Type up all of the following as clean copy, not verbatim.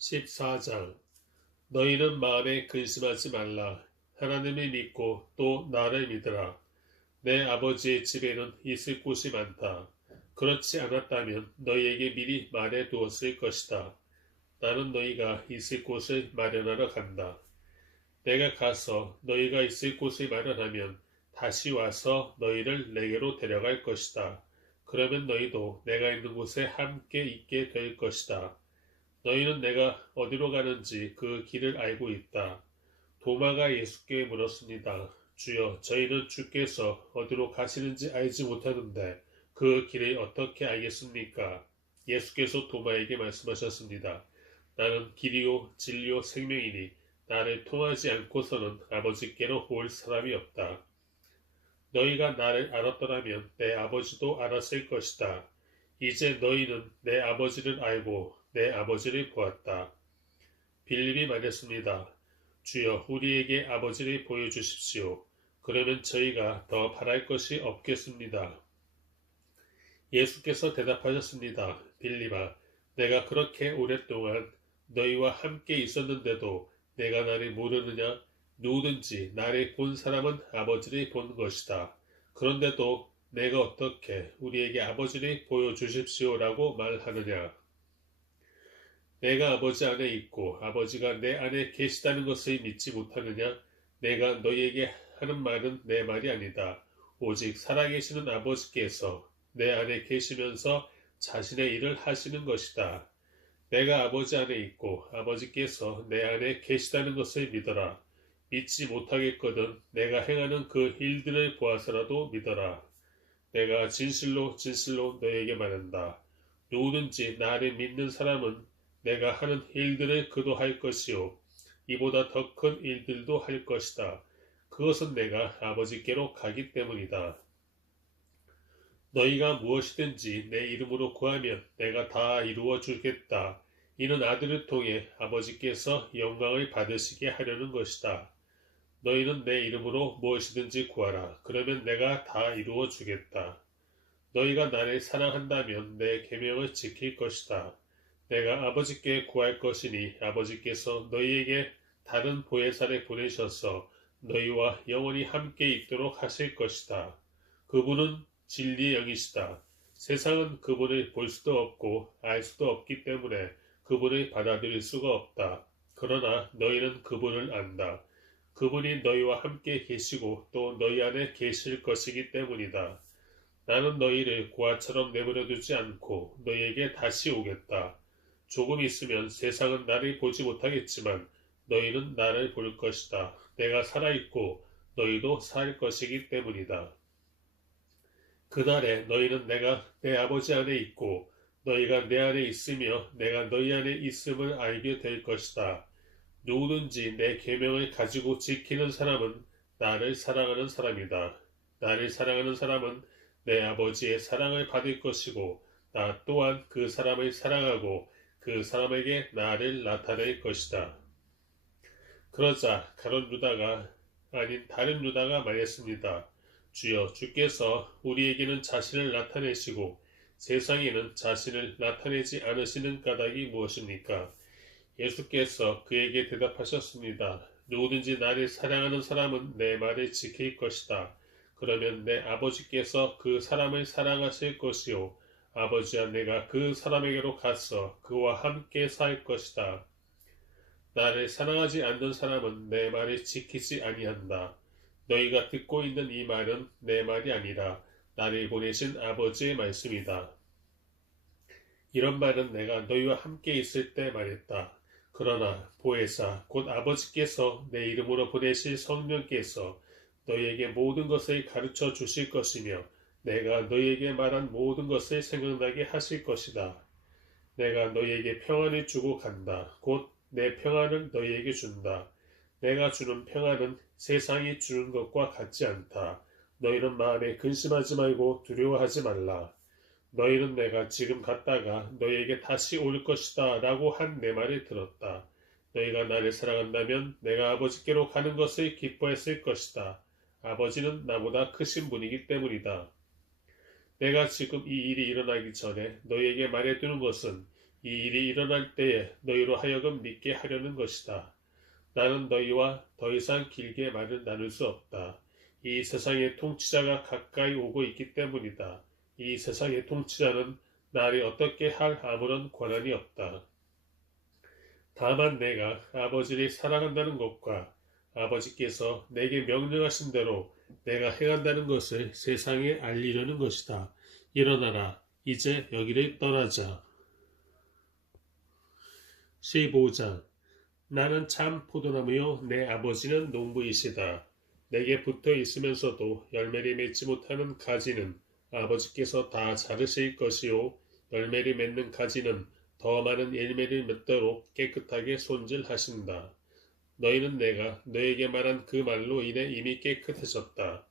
14장 너희는 마음에 근심하지 말라. 하나님을 믿고 또 나를 믿으라. 내 아버지의 집에는 있을 곳이 많다. 그렇지 않았다면 너희에게 미리 말해 두었을 것이다. 나는 너희가 있을 곳을 마련하러 간다. 내가 가서 너희가 있을 곳을 마련하면 다시 와서 너희를 내게로 데려갈 것이다. 그러면 너희도 내가 있는 곳에 함께 있게 될 것이다. 너희는 내가 어디로 가는지 그 길을 알고 있다. 도마가 예수께 물었습니다. 주여, 저희는 주께서 어디로 가시는지 알지 못하는데 그 길을 어떻게 알겠습니까? 예수께서 도마에게 말씀하셨습니다. 나는 길이요 진리요 생명이니 나를 통하지 않고서는 아버지께로 올 사람이 없다. 너희가 나를 알았더라면 내 아버지도 알았을 것이다. 이제 너희는 내 아버지를 알고 내 아버지를 보았다. 빌립이 말했습니다. 주여, 우리에게 아버지를 보여주십시오. 그러면 저희가 더 바랄 것이 없겠습니다. 예수께서 대답하셨습니다. 빌립아, 내가 그렇게 오랫동안 너희와 함께 있었는데도 내가 나를 모르느냐? 누구든지 나를 본 사람은 아버지를 본 것이다. 그런데도 내가 어떻게 우리에게 아버지를 보여주십시오라고 말하느냐? 내가 아버지 안에 있고 아버지가 내 안에 계시다는 것을 믿지 못하느냐? 내가 너희에게 하는 말은 내 말이 아니다. 오직 살아계시는 아버지께서 내 안에 계시면서 자신의 일을 하시는 것이다. 내가 아버지 안에 있고 아버지께서 내 안에 계시다는 것을 믿어라. 믿지 못하겠거든 내가 행하는 그 일들을 보아서라도 믿어라. 내가 진실로 진실로 너희에게 말한다. 누구든지 나를 믿는 사람은 내가 하는 일들을 그도 할 것이요 이보다 더 큰 일들도 할 것이다. 그것은 내가 아버지께로 가기 때문이다. 너희가 무엇이든지 내 이름으로 구하면 내가 다 이루어 주겠다. 이는 아들을 통해 아버지께서 영광을 받으시게 하려는 것이다. 너희는 내 이름으로 무엇이든지 구하라. 그러면 내가 다 이루어 주겠다. 너희가 나를 사랑한다면 내 계명을 지킬 것이다. 내가 아버지께 구할 것이니 아버지께서 너희에게 다른 보혜사를 보내셔서 너희와 영원히 함께 있도록 하실 것이다. 그분은 진리의 영이시다. 세상은 그분을 볼 수도 없고 알 수도 없기 때문에 그분을 받아들일 수가 없다. 그러나 너희는 그분을 안다. 그분이 너희와 함께 계시고 또 너희 안에 계실 것이기 때문이다. 나는 너희를 고아처럼 내버려 두지 않고 너희에게 다시 오겠다. 조금 있으면 세상은 나를 보지 못하겠지만 너희는 나를 볼 것이다. 내가 살아있고 너희도 살 것이기 때문이다. 그날에 너희는 내가 내 아버지 안에 있고 너희가 내 안에 있으며 내가 너희 안에 있음을 알게 될 것이다. 누구든지 내 계명을 가지고 지키는 사람은 나를 사랑하는 사람이다. 나를 사랑하는 사람은 내 아버지의 사랑을 받을 것이고 나 또한 그 사람을 사랑하고 그 사람에게 나를 나타낼 것이다. 그러자 가룟 유다가 아닌 다른 유다가 말했습니다. 주여, 주께서 우리에게는 자신을 나타내시고 세상에는 자신을 나타내지 않으시는 까닭이 무엇입니까? 예수께서 그에게 대답하셨습니다. 누구든지 나를 사랑하는 사람은 내 말을 지킬 것이다. 그러면 내 아버지께서 그 사람을 사랑하실 것이요 아버지와 내가 그 사람에게로 가서 그와 함께 살 것이다. 나를 사랑하지 않는 사람은 내 말을 지키지 아니한다. 너희가 듣고 있는 이 말은 내 말이 아니라 나를 보내신 아버지의 말씀이다. 이런 말은 내가 너희와 함께 있을 때 말했다. 그러나 보혜사 곧 아버지께서 내 이름으로 보내실 성령께서 너희에게 모든 것을 가르쳐 주실 것이며 내가 너희에게 말한 모든 것을 생각나게 하실 것이다. 내가 너희에게 평안을 주고 간다. 곧 내 평안을 너희에게 준다. 내가 주는 평안은 세상이 주는 것과 같지 않다. 너희는 마음에 근심하지 말고 두려워하지 말라. 너희는 내가 지금 갔다가 너희에게 다시 올 것이다 라고 한 내 말을 들었다. 너희가 나를 사랑한다면 내가 아버지께로 가는 것을 기뻐했을 것이다. 아버지는 나보다 크신 분이기 때문이다. 내가 지금 이 일이 일어나기 전에 너희에게 말해두는 것은 이 일이 일어날 때에 너희로 하여금 믿게 하려는 것이다. 나는 너희와 더 이상 길게 말을 나눌 수 없다. 이 세상의 통치자가 가까이 오고 있기 때문이다. 이 세상의 통치자는 나를 어떻게 할 아무런 권한이 없다. 다만 내가 아버지를 사랑한다는 것과 아버지께서 내게 명령하신 대로 내가 행한다는 것을 세상에 알리려는 것이다. 일어나라. 이제 여기를 떠나자. 15장. 나는 참 포도나무요 내 아버지는 농부이시다. 내게 붙어 있으면서도 열매를 맺지 못하는 가지는 아버지께서 다 자르실 것이요 열매를 맺는 가지는 더 많은 열매를 맺도록 깨끗하게 손질하신다. 너희는 내가 너에게 말한 그 말로 인해 이미 깨끗해졌다.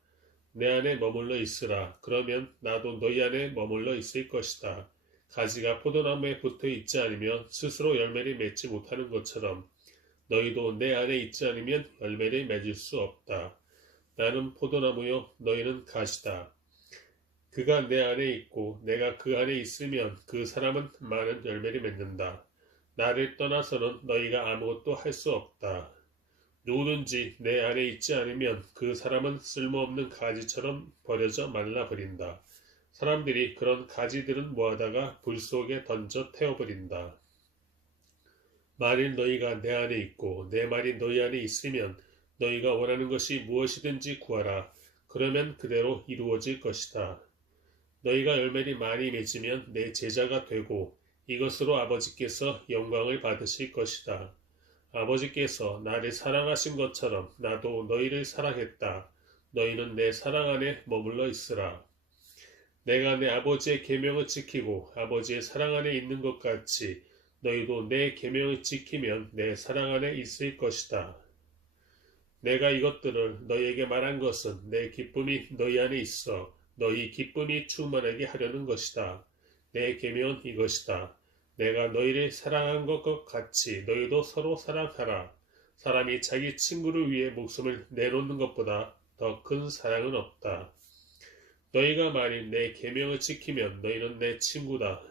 내 안에 머물러 있으라. 그러면 나도 너희 안에 머물러 있을 것이다. 가지가 포도나무에 붙어 있지 않으면 스스로 열매를 맺지 못하는 것처럼 너희도 내 안에 있지 않으면 열매를 맺을 수 없다. 나는 포도나무요 너희는 가지다. 그가 내 안에 있고 내가 그 안에 있으면 그 사람은 많은 열매를 맺는다. 나를 떠나서는 너희가 아무것도 할 수 없다. 누구든지 내 안에 있지 않으면 그 사람은 쓸모없는 가지처럼 버려져 말라버린다. 사람들이 그런 가지들은 모아다가 불 속에 던져 태워버린다. 만일 너희가 내 안에 있고 내 말이 너희 안에 있으면 너희가 원하는 것이 무엇이든지 구하라. 그러면 그대로 이루어질 것이다. 너희가 열매를 많이 맺으면 내 제자가 되고 이것으로 아버지께서 영광을 받으실 것이다. 아버지께서 나를 사랑하신 것처럼 나도 너희를 사랑했다. 너희는 내 사랑 안에 머물러 있으라. 내가 내 아버지의 계명을 지키고 아버지의 사랑 안에 있는 것 같이 너희도 내 계명을 지키면 내 사랑 안에 있을 것이다. 내가 이것들을 너희에게 말한 것은 내 기쁨이 너희 안에 있어 너희 기쁨이 충만하게 하려는 것이다. 내 계명은 이것이다. 내가 너희를 사랑한 것 같이 너희도 서로 사랑하라. 사람이 자기 친구를 위해 목숨을 내놓는 것보다 더 큰 사랑은 없다. 너희가 만일 내 계명을 지키면 너희는 내 친구다.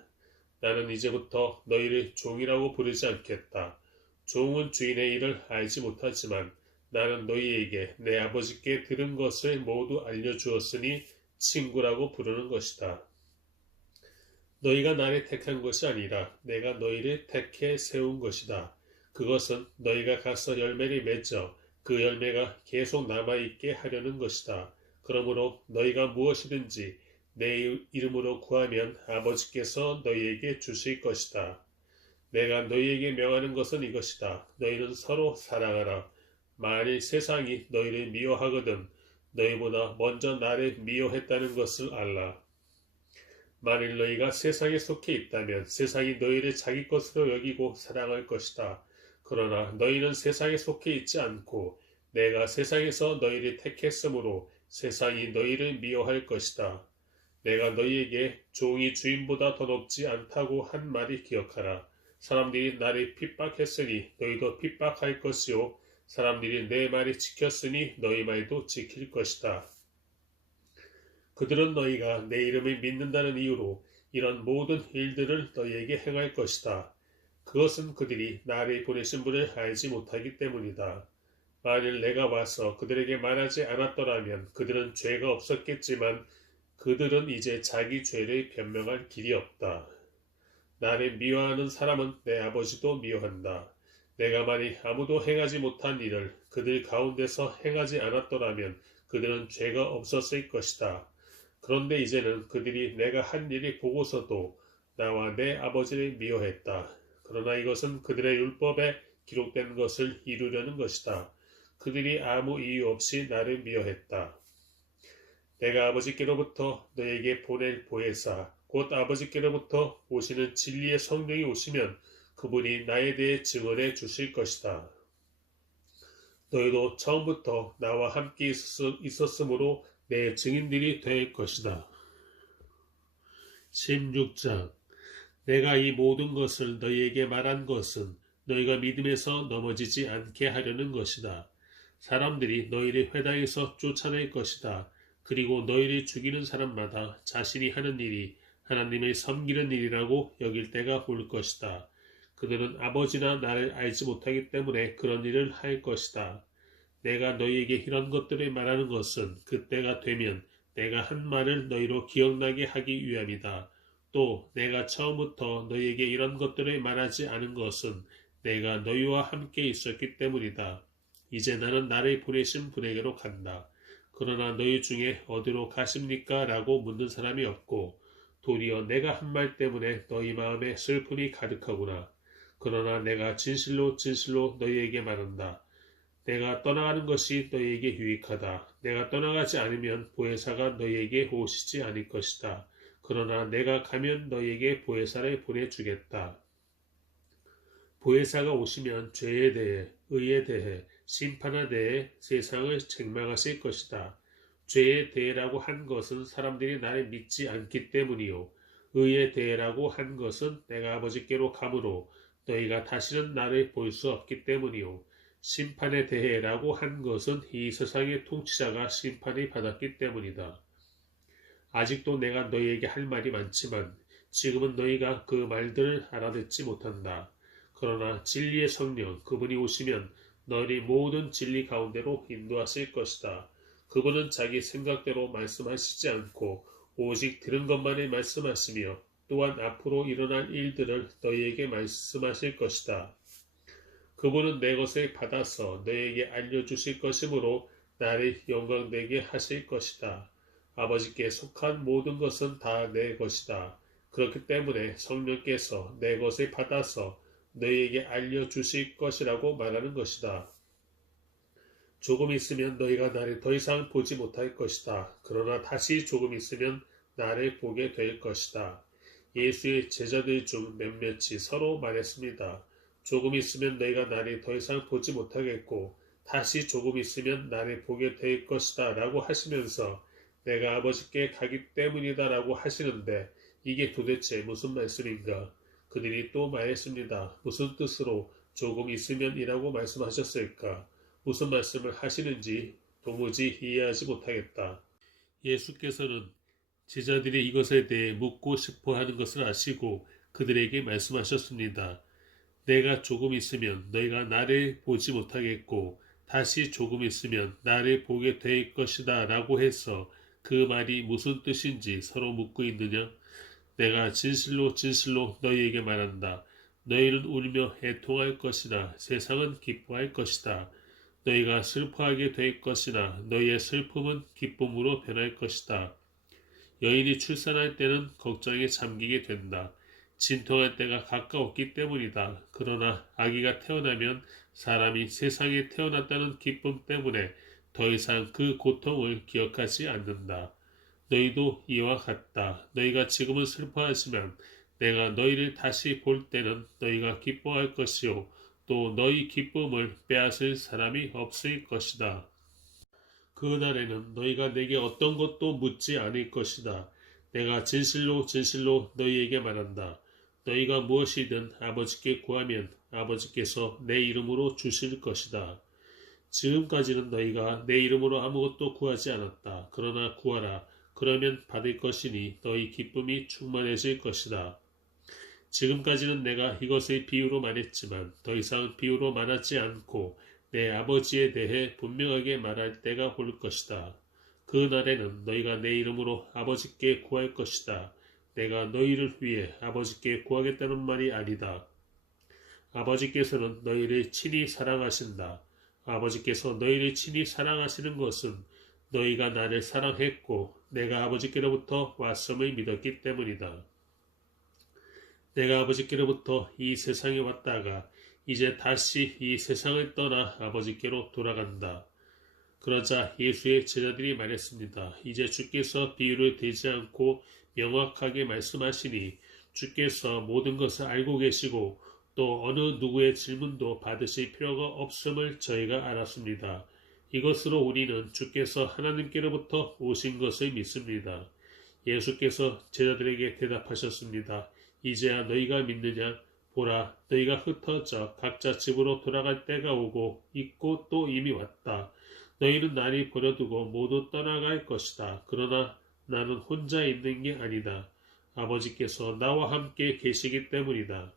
나는 이제부터 너희를 종이라고 부르지 않겠다. 종은 주인의 일을 알지 못하지만 나는 너희에게 내 아버지께 들은 것을 모두 알려주었으니 친구라고 부르는 것이다. 너희가 나를 택한 것이 아니라 내가 너희를 택해 세운 것이다. 그것은 너희가 가서 열매를 맺어 그 열매가 계속 남아있게 하려는 것이다. 그러므로 너희가 무엇이든지 내 이름으로 구하면 아버지께서 너희에게 주실 것이다. 내가 너희에게 명하는 것은 이것이다. 너희는 서로 사랑하라. 만일 세상이 너희를 미워하거든 너희보다 먼저 나를 미워했다는 것을 알라. 만일 너희가 세상에 속해 있다면 세상이 너희를 자기 것으로 여기고 사랑할 것이다. 그러나 너희는 세상에 속해 있지 않고 내가 세상에서 너희를 택했으므로 세상이 너희를 미워할 것이다. 내가 너희에게 종이 주인보다 더 높지 않다고 한 말이 기억하라. 사람들이 나를 핍박했으니 너희도 핍박할 것이요 사람들이 내 말을 지켰으니 너희 말도 지킬 것이다. 그들은 너희가 내 이름을 믿는다는 이유로 이런 모든 일들을 너희에게 행할 것이다. 그것은 그들이 나를 보내신 분을 알지 못하기 때문이다. 만일 내가 와서 그들에게 말하지 않았더라면 그들은 죄가 없었겠지만 그들은 이제 자기 죄를 변명할 길이 없다. 나를 미워하는 사람은 내 아버지도 미워한다. 내가 만일 아무도 행하지 못한 일을 그들 가운데서 행하지 않았더라면 그들은 죄가 없었을 것이다. 그런데 이제는 그들이 내가 한 일이 보고서도 나와 내 아버지를 미워했다. 그러나 이것은 그들의 율법에 기록된 것을 이루려는 것이다. 그들이 아무 이유 없이 나를 미워했다. 내가 아버지께로부터 너에게 보낼 보혜사 곧 아버지께로부터 오시는 진리의 성령이 오시면 그분이 나에 대해 증언해 주실 것이다. 너희도 처음부터 나와 함께 있었으므로 내 증인들이 될 것이다. 16장. 내가 이 모든 것을 너희에게 말한 것은 너희가 믿음에서 넘어지지 않게 하려는 것이다. 사람들이 너희를 회당에서 쫓아낼 것이다. 그리고 너희를 죽이는 사람마다 자신이 하는 일이 하나님의 섬기는 일이라고 여길 때가 올 것이다. 그들은 아버지나 나를 알지 못하기 때문에 그런 일을 할 것이다. 내가 너희에게 이런 것들을 말하는 것은 그때가 되면 내가 한 말을 너희로 기억나게 하기 위함이다. 또 내가 처음부터 너희에게 이런 것들을 말하지 않은 것은 내가 너희와 함께 있었기 때문이다. 이제 나는 나를 보내신 분에게로 간다. 그러나 너희 중에 어디로 가십니까? 라고 묻는 사람이 없고 도리어 내가 한 말 때문에 너희 마음에 슬픔이 가득하구나. 그러나 내가 진실로 진실로 너희에게 말한다. 내가 떠나가는 것이 너희에게 유익하다. 내가 떠나가지 않으면 보혜사가 너희에게 오시지 않을 것이다. 그러나 내가 가면 너희에게 보혜사를 보내주겠다. 보혜사가 오시면 죄에 대해, 의에 대해, 심판에 대해 세상을 책망하실 것이다. 죄에 대해라고 한 것은 사람들이 나를 믿지 않기 때문이요. 의에 대해라고 한 것은 내가 아버지께로 가므로 너희가 다시는 나를 볼 수 없기 때문이요. 심판에 대해라고 한 것은 이 세상의 통치자가 심판을 받았기 때문이다. 아직도 내가 너희에게 할 말이 많지만 지금은 너희가 그 말들을 알아듣지 못한다. 그러나 진리의 성령 그분이 오시면 너희 모든 진리 가운데로 인도하실 것이다. 그분은 자기 생각대로 말씀하시지 않고 오직 들은 것만을 말씀하시며 또한 앞으로 일어날 일들을 너희에게 말씀하실 것이다. 그분은 내 것을 받아서 너희에게 알려주실 것이므로 나를 영광되게 하실 것이다. 아버지께 속한 모든 것은 다 내 것이다. 그렇기 때문에 성령께서 내 것을 받아서 너희에게 알려주실 것이라고 말하는 것이다. 조금 있으면 너희가 나를 더 이상 보지 못할 것이다. 그러나 다시 조금 있으면 나를 보게 될 것이다. 예수의 제자들 중 몇몇이 서로 말했습니다. 조금 있으면 너희가 나를 더 이상 보지 못하겠고 다시 조금 있으면 나를 보게 될 것이다 라고 하시면서 내가 아버지께 가기 때문이다 라고 하시는데 이게 도대체 무슨 말씀인가? 그들이 또 말했습니다. 무슨 뜻으로 조금 있으면 이라고 말씀하셨을까? 무슨 말씀을 하시는지 도무지 이해하지 못하겠다. 예수께서는 제자들이 이것에 대해 묻고 싶어 하는 것을 아시고 그들에게 말씀하셨습니다. 내가 조금 있으면 너희가 나를 보지 못하겠고 다시 조금 있으면 나를 보게 될 것이다 라고 해서 그 말이 무슨 뜻인지 서로 묻고 있느냐? 내가 진실로 진실로 너희에게 말한다. 너희는 울며 애통할 것이나 세상은 기뻐할 것이다. 너희가 슬퍼하게 될 것이나 너희의 슬픔은 기쁨으로 변할 것이다. 여인이 출산할 때는 걱정에 잠기게 된다. 진통할 때가 가까웠기 때문이다. 그러나 아기가 태어나면 사람이 세상에 태어났다는 기쁨 때문에 더 이상 그 고통을 기억하지 않는다. 너희도 이와 같다. 너희가 지금은 슬퍼하지만 내가 너희를 다시 볼 때는 너희가 기뻐할 것이요. 또 너희 기쁨을 빼앗을 사람이 없을 것이다. 그날에는 너희가 내게 어떤 것도 묻지 않을 것이다. 내가 진실로 진실로 너희에게 말한다. 너희가 무엇이든 아버지께 구하면 아버지께서 내 이름으로 주실 것이다. 지금까지는 너희가 내 이름으로 아무것도 구하지 않았다. 그러나 구하라. 그러면 받을 것이니 너희 기쁨이 충만해질 것이다. 지금까지는 내가 이것을 비유로 말했지만 더 이상 비유로 말하지 않고 내 아버지에 대해 분명하게 말할 때가 올 것이다. 그 날에는 너희가 내 이름으로 아버지께 구할 것이다. 내가 너희를 위해 아버지께 구하겠다는 말이 아니다. 아버지께서는 너희를 친히 사랑하신다. 아버지께서 너희를 친히 사랑하시는 것은 너희가 나를 사랑했고 내가 아버지께로부터 왔음을 믿었기 때문이다. 내가 아버지께로부터 이 세상에 왔다가 이제 다시 이 세상을 떠나 아버지께로 돌아간다. 그러자 예수의 제자들이 말했습니다. 이제 주께서 비유를 대지 않고 명확하게 말씀하시니 주께서 모든 것을 알고 계시고 또 어느 누구의 질문도 받으실 필요가 없음을 저희가 알았습니다. 이것으로 우리는 주께서 하나님께로부터 오신 것을 믿습니다. 예수께서 제자들에게 대답하셨습니다. 이제야 너희가 믿느냐? 보라, 너희가 흩어져 각자 집으로 돌아갈 때가 오고 있고 또 이미 왔다. 너희는 나를 버려두고 모두 떠나갈 것이다. 그러나 나는 혼자 있는 게 아니다. 아버지께서 나와 함께 계시기 때문이다.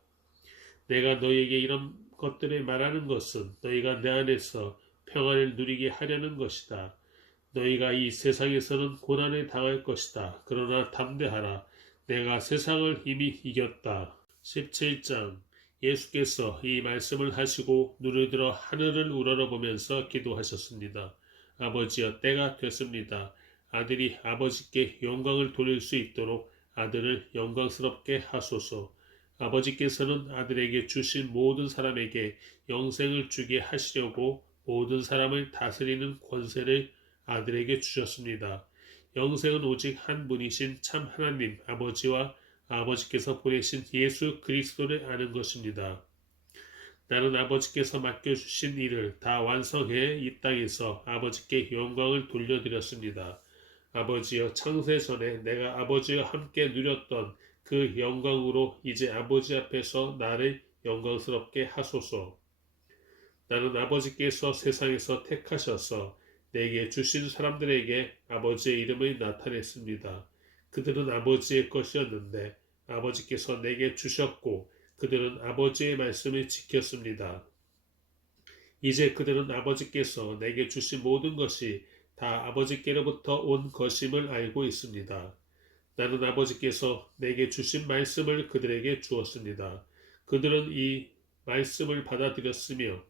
내가 너희에게 이런 것들을 말하는 것은 너희가 내 안에서 평안을 누리게 하려는 것이다. 너희가 이 세상에서는 고난을 당할 것이다. 그러나 담대하라. 내가 세상을 이미 이겼다. 17장. 예수께서 이 말씀을 하시고 눈을 들어 하늘을 우러러보면서 기도하셨습니다. 아버지여, 때가 됐습니다. 아들이 아버지께 영광을 돌릴 수 있도록 아들을 영광스럽게 하소서. 아버지께서는 아들에게 주신 모든 사람에게 영생을 주게 하시려고 모든 사람을 다스리는 권세를 아들에게 주셨습니다. 영생은 오직 한 분이신 참 하나님 아버지와 아버지께서 보내신 예수 그리스도를 아는 것입니다. 나는 아버지께서 맡겨주신 일을 다 완성해 이 땅에서 아버지께 영광을 돌려드렸습니다. 아버지여, 창세 전에 내가 아버지와 함께 누렸던 그 영광으로 이제 아버지 앞에서 나를 영광스럽게 하소서. 나는 아버지께서 세상에서 택하셔서 내게 주신 사람들에게 아버지의 이름을 나타냈습니다. 그들은 아버지의 것이었는데 아버지께서 내게 주셨고 그들은 아버지의 말씀을 지켰습니다. 이제 그들은 아버지께서 내게 주신 모든 것이 다 아버지께로부터 온 것임을 알고 있습니다. 나는 아버지께서 내게 주신 말씀을 그들에게 주었습니다. 그들은 이 말씀을 받아들였으며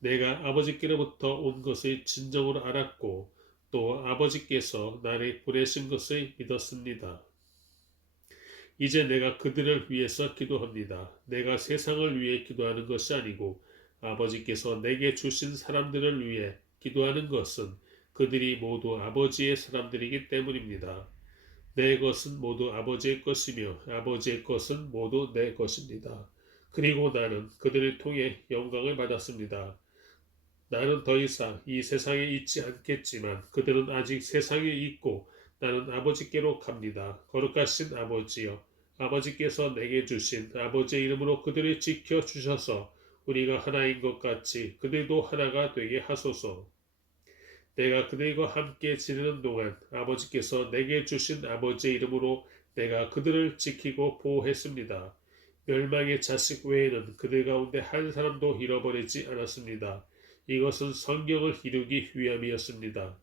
내가 아버지께로부터 온 것을 진정으로 알았고 또 아버지께서 나를 보내신 것을 믿었습니다. 이제 내가 그들을 위해서 기도합니다. 내가 세상을 위해 기도하는 것이 아니고 아버지께서 내게 주신 사람들을 위해 기도하는 것은 그들이 모두 아버지의 사람들이기 때문입니다. 내 것은 모두 아버지의 것이며 아버지의 것은 모두 내 것입니다. 그리고 나는 그들을 통해 영광을 받았습니다. 나는 더 이상 이 세상에 있지 않겠지만 그들은 아직 세상에 있고 나는 아버지께로 갑니다. 거룩하신 아버지여, 아버지께서 내게 주신 아버지의 이름으로 그들을 지켜주셔서 우리가 하나인 것 같이 그들도 하나가 되게 하소서. 내가 그들과 함께 지내는 동안 아버지께서 내게 주신 아버지의 이름으로 내가 그들을 지키고 보호했습니다. 멸망의 자식 외에는 그들 가운데 한 사람도 잃어버리지 않았습니다. 이것은 성경을 이루기 위함이었습니다.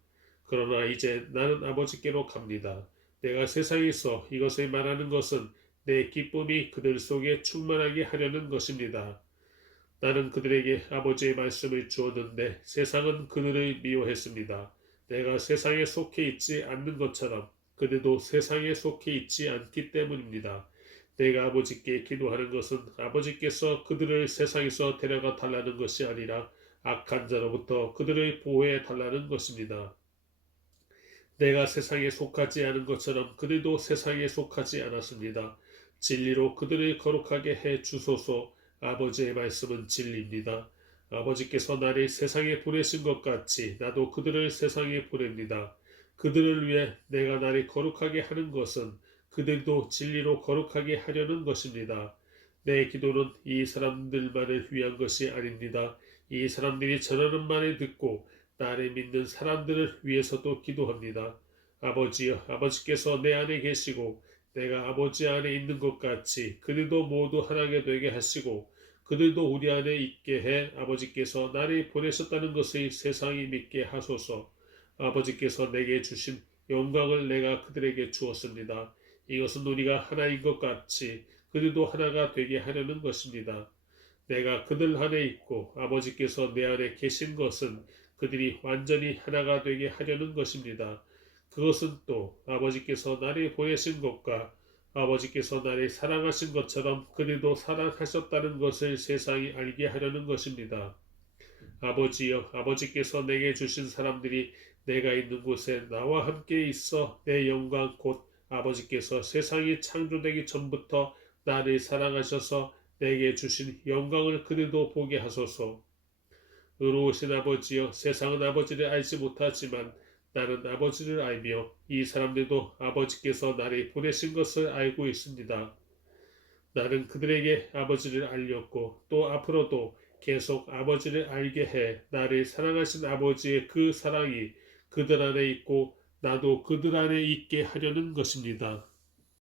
그러나 이제 나는 아버지께로 갑니다. 내가 세상에서 이것을 말하는 것은 내 기쁨이 그들 속에 충만하게 하려는 것입니다. 나는 그들에게 아버지의 말씀을 주었는데 세상은 그들을 미워했습니다. 내가 세상에 속해 있지 않는 것처럼 그들도 세상에 속해 있지 않기 때문입니다. 내가 아버지께 기도하는 것은 아버지께서 그들을 세상에서 데려가 달라는 것이 아니라 악한 자로부터 그들을 보호해 달라는 것입니다. 내가 세상에 속하지 않은 것처럼 그들도 세상에 속하지 않았습니다. 진리로 그들을 거룩하게 해 주소서. 아버지의 말씀은 진리입니다. 아버지께서 나를 세상에 보내신 것 같이 나도 그들을 세상에 보냅니다. 그들을 위해 내가 나를 거룩하게 하는 것은 그들도 진리로 거룩하게 하려는 것입니다. 내 기도는 이 사람들만을 위한 것이 아닙니다. 이 사람들이 전하는 말을 듣고 나를 믿는 사람들을 위해서도 기도합니다. 아버지여, 아버지께서 내 안에 계시고 내가 아버지 안에 있는 것 같이 그들도 모두 하나가 되게 하시고 그들도 우리 안에 있게 해 아버지께서 나를 보내셨다는 것을 세상이 믿게 하소서. 아버지께서 내게 주신 영광을 내가 그들에게 주었습니다. 이것은 우리가 하나인 것 같이 그들도 하나가 되게 하려는 것입니다. 내가 그들 안에 있고 아버지께서 내 안에 계신 것은 그들이 완전히 하나가 되게 하려는 것입니다. 그것은 또 아버지께서 나를 보내신 것과 아버지께서 나를 사랑하신 것처럼 그들도 사랑하셨다는 것을 세상이 알게 하려는 것입니다. 아버지여, 아버지께서 내게 주신 사람들이 내가 있는 곳에 나와 함께 있어 내 영광 곧 아버지께서 세상이 창조되기 전부터 나를 사랑하셔서 내게 주신 영광을 그들도 보게 하소서. 의로우신 아버지여, 세상은 아버지를 알지 못하지만 나는 아버지를 알며 이 사람들도 아버지께서 나를 보내신 것을 알고 있습니다. 나는 그들에게 아버지를 알렸고 또 앞으로도 계속 아버지를 알게 해 나를 사랑하신 아버지의 그 사랑이 그들 안에 있고 나도 그들 안에 있게 하려는 것입니다.